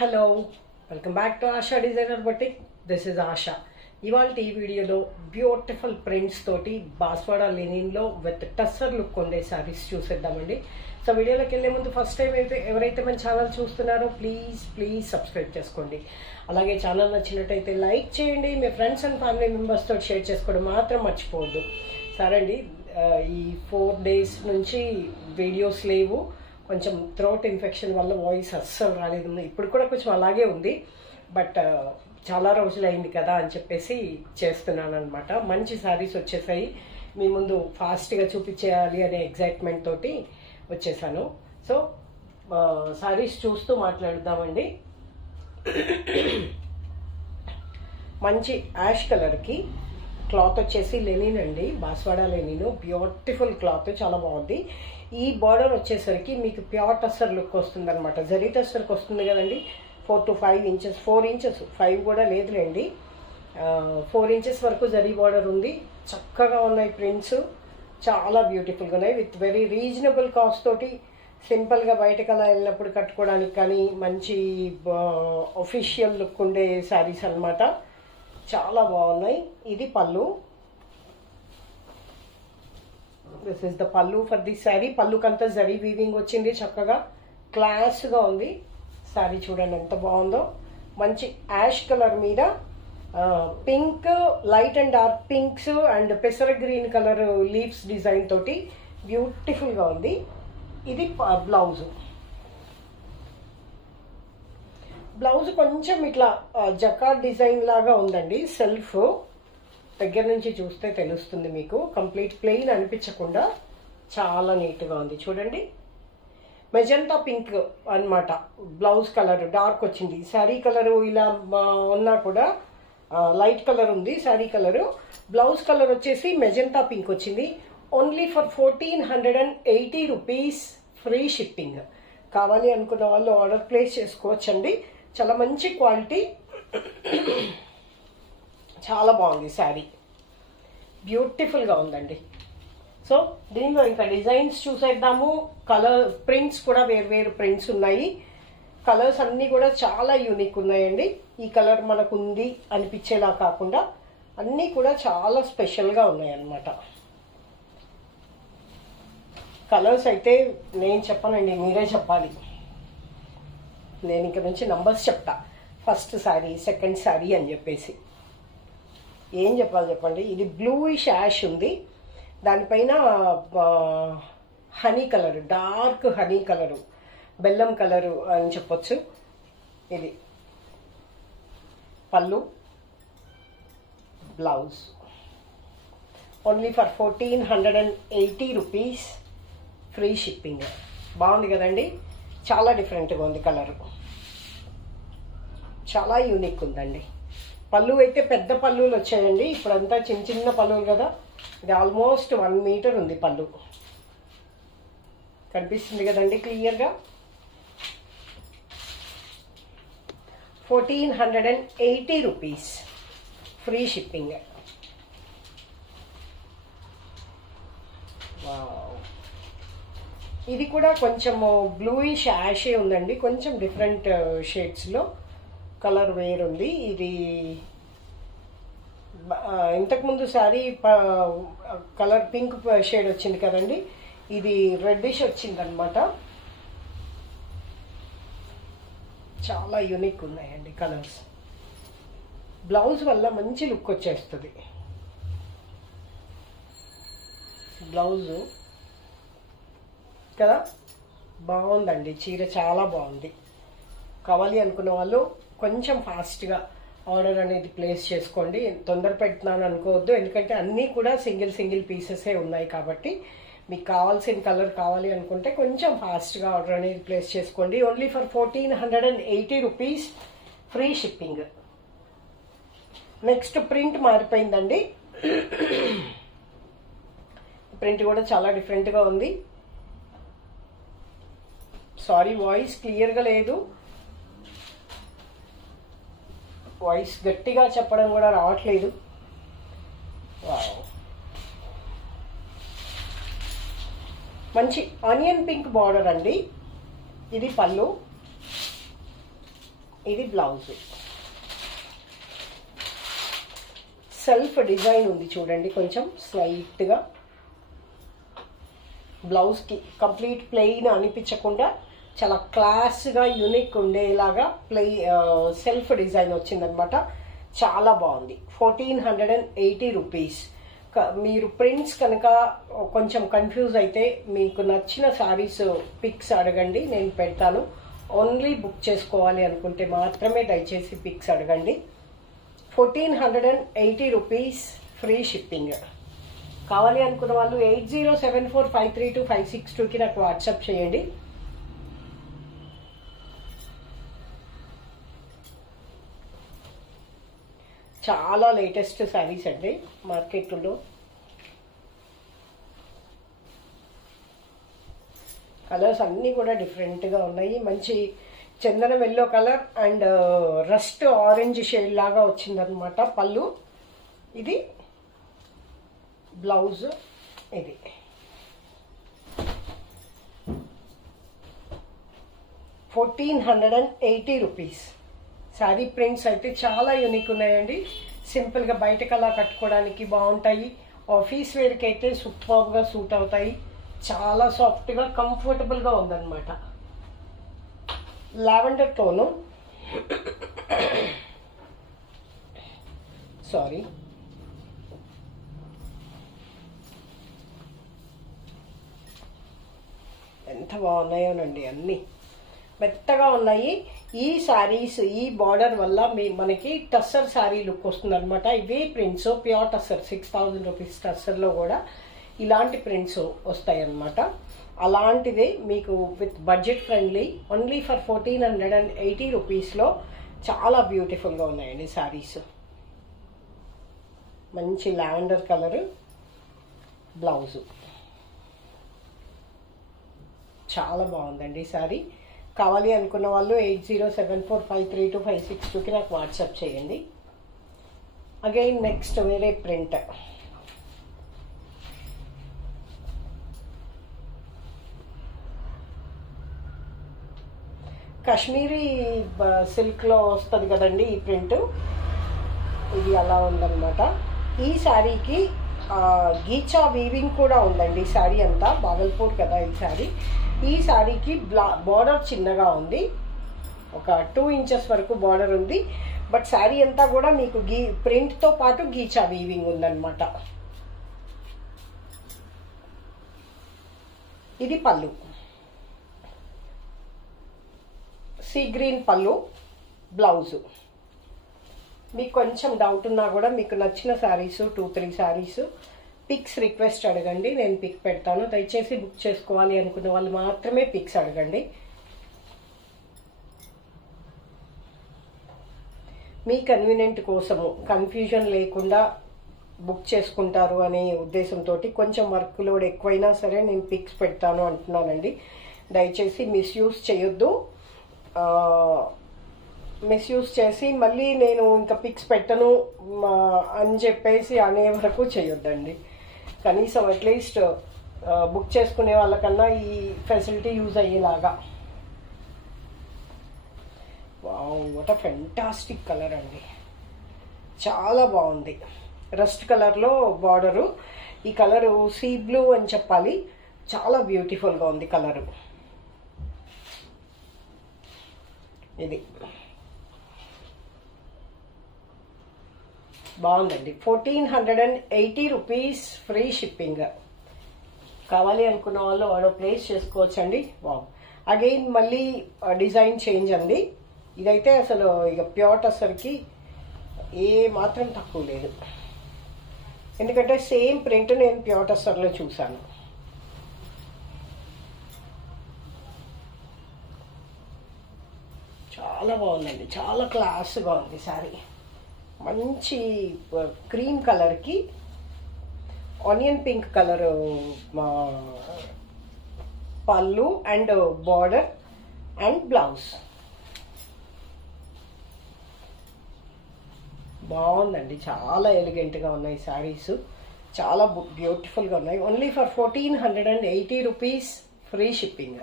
Hello welcome back to ASHA designer boutique. This is ASHA. ఇవాళ ఈ వీడియోలో బ్యూటిఫుల్ ప్రింట్స్ తోటి బాస్వాడా లెనిన్లో విత్ టస్సర్ లుక్ ఉండే శారీస్ చూసేద్దామండి. సో వీడియోలోకి వెళ్ళే ముందు ఫస్ట్ టైం ఎవరైతే మన ఛానల్ చూస్తున్నారో ప్లీజ్ సబ్స్క్రైబ్ చేసుకోండి. అలాగే ఛానల్ నచ్చినట్టయితే లైక్ చేయండి. మీ ఫ్రెండ్స్ అండ్ ఫ్యామిలీ మెంబర్స్తో షేర్ చేసుకోవడం మాత్రం మర్చిపోవద్దు. సరే అండి, ఈ 4 days నుంచి వీడియోస్ లేవు. కొంచెం థ్రోట్ ఇన్ఫెక్షన్ వల్ల వాయిస్ అస్సలు రాలేదు. ఇప్పుడు కూడా కొంచెం అలాగే ఉంది, బట్ చాలా రోజులైంది కదా అని చెప్పేసి చేస్తున్నాను అనమాట. మంచి శారీస్ వచ్చేసాయి, మీ ముందు ఫాస్ట్గా చూపించేయాలి అనే ఎగ్జైట్మెంట్ తోటి వచ్చేసాను. సో శారీస్ చూస్తూ మాట్లాడుదామండి. మంచి యాష్ కలర్కి క్లాత్ వచ్చేసి లెనిన్ అండి, బాస్వాడా లెనిన్. బ్యూటిఫుల్ క్లాత్, చాలా బాగుంది. ఈ బార్డర్ వచ్చేసరికి మీకు ప్యూర్ టస్సర్ లుక్ వస్తుంది అనమాట. జరీ టస్సర్కి వస్తుంది కదండి. 4 to 5 inches, 4 inches, 5 కూడా లేదులేండి, 4 inches వరకు జరీ బార్డర్ ఉంది. చక్కగా ఉన్నాయి ప్రింట్స్, చాలా బ్యూటిఫుల్గా ఉన్నాయి. విత్ వెరీ రీజనబుల్ కాస్ట్ తోటి సింపుల్గా బయటకు అలా వెళ్ళినప్పుడు కట్టుకోవడానికి కానీ మంచి ఒఫిషియల్ లుక్ ఉండే శారీస్ అనమాట. చాలా బాగున్నాయి. ఇది pallu. This is the pallu for this sari. పళ్ళుకంతా జరీ వీవింగ్ వచ్చింది, చక్కగా క్లాస్గా ఉంది శారీ. చూడండి ఎంత బాగుందో. మంచి యాష్ కలర్ మీద pink, light and dark pinks and పెసర గ్రీన్ కలర్ లీవ్స్ డిజైన్ తోటి బ్యూటిఫుల్గా ఉంది. ఇది బ్లౌజ్. బ్లౌజ్ కొంచెం ఇట్లా జకార్డ్ డిజైన్ లాగా ఉందండి. సెల్ఫ్ దగ్గర నుంచి చూస్తే తెలుస్తుంది మీకు. కంప్లీట్ ప్లెయిన్ అనిపించకుండా చాలా నీట్గా ఉంది. చూడండి, మెజంతా పింక్ అన్నమాట. బ్లౌజ్ కలర్ డార్క్ వచ్చింది. శారీ కలరు ఇలా ఉన్నా కూడా లైట్ కలర్ ఉంది శారీ కలరు. బ్లౌజ్ కలర్ వచ్చేసి మెజంతా పింక్ వచ్చింది. Only for 1480 rupees, free shipping. కావాలి అనుకున్న వాళ్ళు ఆర్డర్ ప్లేస్ చేసుకోవచ్చండి. చాలా మంచి క్వాలిటీ, చాలా బాగుంది శారీ, బ్యూటిఫుల్గా ఉందండి. సో దీనిలో ఇంకా డిజైన్స్ చూసేద్దాము. కలర్ ప్రింట్స్ కూడా వేరు ప్రింట్స్ ఉన్నాయి. కలర్స్ అన్నీ కూడా చాలా యూనిక్ ఉన్నాయండి. ఈ కలర్ మనకు ఉంది అనిపించేలా కాకుండా అన్నీ కూడా చాలా స్పెషల్గా ఉన్నాయి అన్నమాట. కలర్స్ అయితే నేను చెప్పనండి, మీరే చెప్పాలి. నేను ఇంక నుంచి నంబర్స్ చెప్తా. ఫస్ట్ శారీ, సెకండ్ శారీ అని చెప్పేసి ఏం చెప్పాలి చెప్పండి. ఇది బ్లూయిష్ యాష్ ఉంది, దానిపైన honey colour, dark honey colour, బెల్లం కలరు అని చెప్పొచ్చు. ఇది పళ్ళు, blouse. Only for 1480 rupees, free shipping. బాగుంది కదండి, చాలా డిఫరెంట్గా ఉంది కలరు, చాలా యూనిక్ ఉందండి. పళ్ళు అయితే పెద్ద పళ్ళులు వచ్చాయండి, ఇప్పుడంతా చిన్న పళ్ళులు కదా. ఇది ఆల్మోస్ట్ 1 meter ఉంది పళ్ళు. కనిపిస్తుంది కదండి క్లియర్గా. 1480 రూపీస్, ఫ్రీ షిప్పింగ్. ఇది కూడా కొంచెము బ్లూయిష్ యాషే ఉందండి, కొంచెం డిఫరెంట్ షేడ్స్లో కలర్ వేరుంది. ఇది ఇంతకుముందు శారీ కలర్ పింక్ షేడ్ వచ్చింది కదండి, ఇది రెడ్డిష్ వచ్చింది అనమాట. చాలా యూనిక్ ఉన్నాయండి కలర్స్. బ్లౌజ్ వల్ల మంచి లుక్ వచ్చేస్తుంది. బ్లౌజు కదా, బాగుందండి. చీర చాలా బాగుంది. కావాలి అనుకున్న వాళ్ళు కొంచెం ఫాస్ట్గా ఆర్డర్ అనేది ప్లేస్ చేసుకోండి. తొందర పెడుతున్నాను అనుకోవద్దు, ఎందుకంటే అన్నీ కూడా సింగిల్ పీసెసే ఉన్నాయి కాబట్టి మీకు కావాల్సిన కలర్ కావాలి అనుకుంటే కొంచెం ఫాస్ట్గా ఆర్డర్ అనేది ప్లేస్ చేసుకోండి. Only for 1480 rupees, free shipping. Next print మారిపోయిందండి. ప్రింట్ కూడా చాలా డిఫరెంట్గా ఉంది. సారీ, వాయిస్ క్లియర్గా లేదు. వాయిస్ గట్టిగా చెప్పడం కూడా రావట్లేదు. మంచి ఆనియన్ పింక్ బార్డర్ అండి. ఇది పళ్ళు, ఇది బ్లౌజ్. సెల్ఫ్ డిజైన్ ఉంది చూడండి, కొంచెం స్లైట్గా బ్లౌజ్కి కంప్లీట్ ప్లెయిన్ అనిపించకుండా చాలా క్లాస్గా యూనిక్ ఉండేలాగా సెల్ఫ్ డిజైన్ వచ్చిందనమాట. చాలా బాగుంది. 1480 రూపీస్. మీరు ప్రింట్స్ కనుక కొంచెం కన్ఫ్యూజ్ అయితే మీకు నచ్చిన శారీస్ పిక్స్ అడగండి, నేను పెడతాను. ఓన్లీ బుక్ చేసుకోవాలి అనుకుంటే మాత్రమే దయచేసి పిక్స్ అడగండి. 1480 రూపీస్, ఫ్రీ షిప్పింగ్. కావాలి అనుకున్న వాళ్ళు 8074532562కి నాకు వాట్సాప్ చేయండి. చాలా లేటెస్ట్ శారీస్ అండి మార్కెట్లో. కలర్స్ అన్నీ కూడా డిఫరెంట్గా ఉన్నాయి. మంచి చందనం yellow colour and rust orange shade లాగా వచ్చిందనమాట పళ్ళు. ఇది బ్లౌజ్. ఇది 1480 రూపీస్. శారీ ప్రింట్స్ అయితే చాలా యూనిక్ ఉన్నాయండి. సింపుల్గా బయటకు అలా కట్టుకోవడానికి బాగుంటాయి. ఆఫీస్ వేర్కి అయితే సూపర్గా సూట్ అవుతాయి. చాలా సాఫ్ట్గా కంఫర్టబుల్గా ఉందన్నమాట. లావెండర్ టోను, సారీ ఎంత బాగున్నాయోనండి, అన్నీ మెత్తగా ఉన్నాయి. ఈ శారీస్ ఈ బార్డర్ వల్ల మనకి టస్సర్ శారీ లుక్ వస్తుంది అనమాట. ఇవే ప్రింట్స్ ప్యూర్ టస్సర్ 6000 రూపీస్ టస్సర్లో కూడా ఇలాంటి ప్రింట్స్ వస్తాయి అన్నమాట. అలాంటిదే మీకు with budget friendly only for 1480 రూపీస్లో చాలా బ్యూటిఫుల్గా ఉన్నాయండి శారీస్. మంచి లావెండర్ కలర్ బ్లౌజు, చాలా బాగుందండి శారీ. కావాలి అనుకున్న వాళ్ళు 8074532562కి నాకు వాట్సాప్ చేయండి. అగైన్ నెక్స్ట్ వేరే ప్రింట్. కాశ్మీరీ సిల్క్లో వస్తుంది కదండి ఈ ప్రింట్. ఇది అలా ఉందన్నమాట. ఈ శారీకి గీచా వీవింగ్ కూడా ఉందండి. ఈ శారీ అంతా బాగల్పూర్ కదా ఈ శారీ. ఈ శారీకి బార్డర్ చిన్నగా ఉంది, ఒక 2 ఇంచెస్ వరకు బార్డర్ ఉంది. బట్ శారీ అంతా కూడా మీకు ప్రింట్తో పాటు గీచా వీవింగ్ ఉందన్నమాట. ఇది పళ్ళు, సీ గ్రీన్ పళ్ళు, బ్లౌజు. మీకు కొంచెం డౌట్ ఉన్నా కూడా మీకు నచ్చిన శారీస్ 2-3 శారీస్ పిక్స్ రిక్వెస్ట్ అడగండి, నేను పిక్ పెడతాను. దయచేసి బుక్ చేసుకోవాలి అనుకున్న వాళ్ళు మాత్రమే పిక్స్ అడగండి. మీ కన్వీనియంట్ కోసము కన్ఫ్యూజన్ లేకుండా బుక్ చేసుకుంటారు అనే ఉద్దేశంతో కొంచెం వర్క్ లోడ్ ఎక్కువైనా సరే నేను పిక్స్ పెడతాను అంటున్నానండి. దయచేసి మిస్యూజ్ చేయొద్దు. మిస్యూజ్ చేసి మళ్ళీ నేను ఇంకా పిక్స్ పెట్టను అని చెప్పేసి అనే వరకు చేయొద్దండి. కనీసం అట్లీస్ట్ బుక్ చేసుకునే వాళ్ళకన్నా ఈ ఫెసిలిటీ యూజ్ అయ్యేలాగా. Wow, what a fantastic colour అండి, చాలా బాగుంది. రస్ట్ కలర్లో బార్డరు. ఈ కలరు సీ బ్లూ అని చెప్పాలి, చాలా బ్యూటిఫుల్గా ఉంది కలరు. ఇది బాగుందండి. 1480 రూపీస్, ఫ్రీ షిప్పింగ్. కావాలి అనుకున్న వాళ్ళు ఆర్డర్ ప్లేస్ చేసుకోవచ్చండి. వావ్, అగైన్ మళ్ళీ డిజైన్ చేంజ్ అండి. ఇదైతే అసలు ఇక ప్యూర్ టస్సర్కి ఏ మాత్రం తక్కువ లేదు. ఎందుకంటే సేమ్ ప్రింట్ నేను ప్యూర్ టస్సర్లో చూశాను. చాలా బాగుందండి, చాలా క్లాస్గా ఉంది శారీ. మంచి క్రీమ్ కలర్కి ఆనియన్ పింక్ కలర్ పళ్ళు అండ్ బార్డర్ అండ్ బ్లౌజ్. బాగుందండి, చాలా ఎలిగెంట్గా ఉన్నాయి శారీస్, చాలా బ్యూటిఫుల్గా ఉన్నాయి. Only for 1480 rupees, free shipping.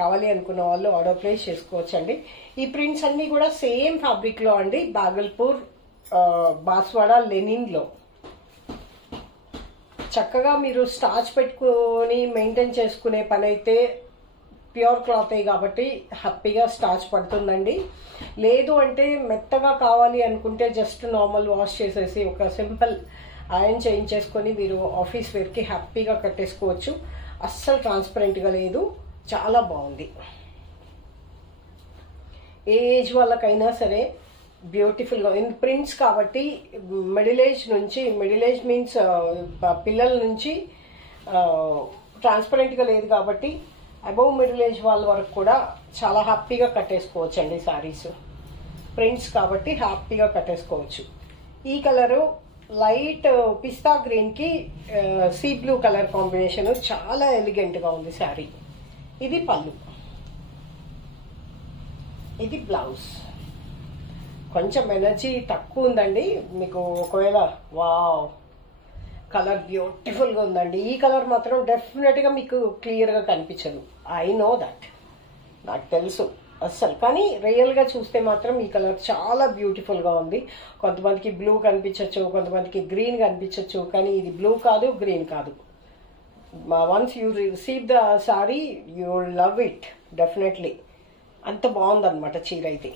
కావాలి అనుకున్న వాళ్ళు ఆర్డర్ ప్లేస్ చేసుకోవచ్చండి. ఈ ప్రింట్స్ అన్ని కూడా సేమ్ ఫ్యాబ్రిక్ లో అండి, బాగల్పూర్ బాస్వాడ లెనిన్ లో. చక్కగా మీరు స్టార్చ్ పెట్టుకొని మెయింటైన్ చేసుకునే పని అయితే ప్యూర్ క్లాత్ కాబట్టి హ్యాపీగా స్టార్చ్ పడుతుందండి. లేదు అంటే మెత్తగా కావాలి అనుకుంటే జస్ట్ నార్మల్ వాష్ చేసేసి ఒక సింపుల్ ఐరన్ చేయించేసుకొని మీరు ఆఫీస్ వేర్కి హ్యాపీగా కట్టేసుకోవచ్చు. అస్సలు ట్రాన్స్పరెంట్గా లేదు, చాలా బాగుంది. ఏ ఏజ్ వాళ్ళకైనా సరే బ్యూటిఫుల్గా ప్రింట్స్ కాబట్టి మిడిల్ ఏజ్ నుంచి, మిడిల్ ఏజ్ మీన్స్ పిల్లల నుంచి ట్రాన్స్పరెంట్గా లేదు కాబట్టి అబౌవ్ మిడిల్ ఏజ్ వాళ్ళ వరకు కూడా చాలా హ్యాపీగా కట్టేసుకోవచ్చు అండి. శారీస్ ప్రింట్స్ కాబట్టి హ్యాపీగా కట్టేసుకోవచ్చు. ఈ కలరు లైట్ పిస్తా గ్రీన్ కి సీ బ్లూ కలర్ కాంబినేషన్, చాలా ఎలిగెంట్ గా ఉంది శారీ. ఇది పళ్ళు, ఇది బ్లౌజ్. కొంచెం ఎనర్జీ తక్కువ ఉందండి మీకు. ఒకవేళ వావ్ కలర్ బ్యూటిఫుల్ గా ఉందండి. ఈ కలర్ మాత్రం డెఫినెట్ గా మీకు క్లియర్ గా కనిపించదు. ఐ నో దట్, నాకు తెలుసు అస్సలు. కానీ రియల్ గా చూస్తే మాత్రం ఈ కలర్ చాలా బ్యూటిఫుల్ గా ఉంది. కొంతమందికి బ్లూ కనిపించవచ్చు, కొంతమందికి గ్రీన్ కనిపించవచ్చు, కానీ ఇది బ్లూ కాదు, గ్రీన్ కాదు. Once you receive the sorry you love it definitely. అంత బాగుందన్నమాట చీర అయితే.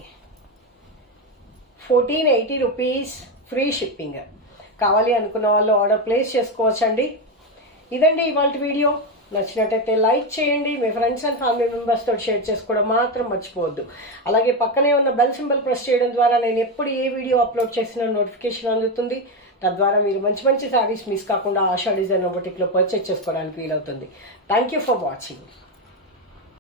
1480 రూపీస్, ఫ్రీ షిప్పింగ్. కావాలి అనుకున్న వాళ్ళు ఆర్డర్ ప్లేస్ చేసుకోవచ్చండి. ఇదండి ఇవాళ వీడియో. నచ్చినట్టయితే లైక్ చేయండి, మీ ఫ్రెండ్స్ అండ్ ఫ్యామిలీ మెంబర్స్ తోటి షేర్ చేసుకోవడం మాత్రం మర్చిపోవద్దు. అలాగే పక్కనే ఉన్న బెల్ సింబల్ ప్రెస్ చేయడం ద్వారా నేను ఎప్పుడు ఏ వీడియో అప్లోడ్ చేసినా నోటిఫికేషన్ అందుతుంది. తద్వారా మీరు మంచి మంచి శారీస్ మిస్ కాకుండా ఆశా డిజైనర్ బొటిక్ లో పర్చేజ్ చేసుకోవడానికి వీలవుతుంది. Thank you for watching.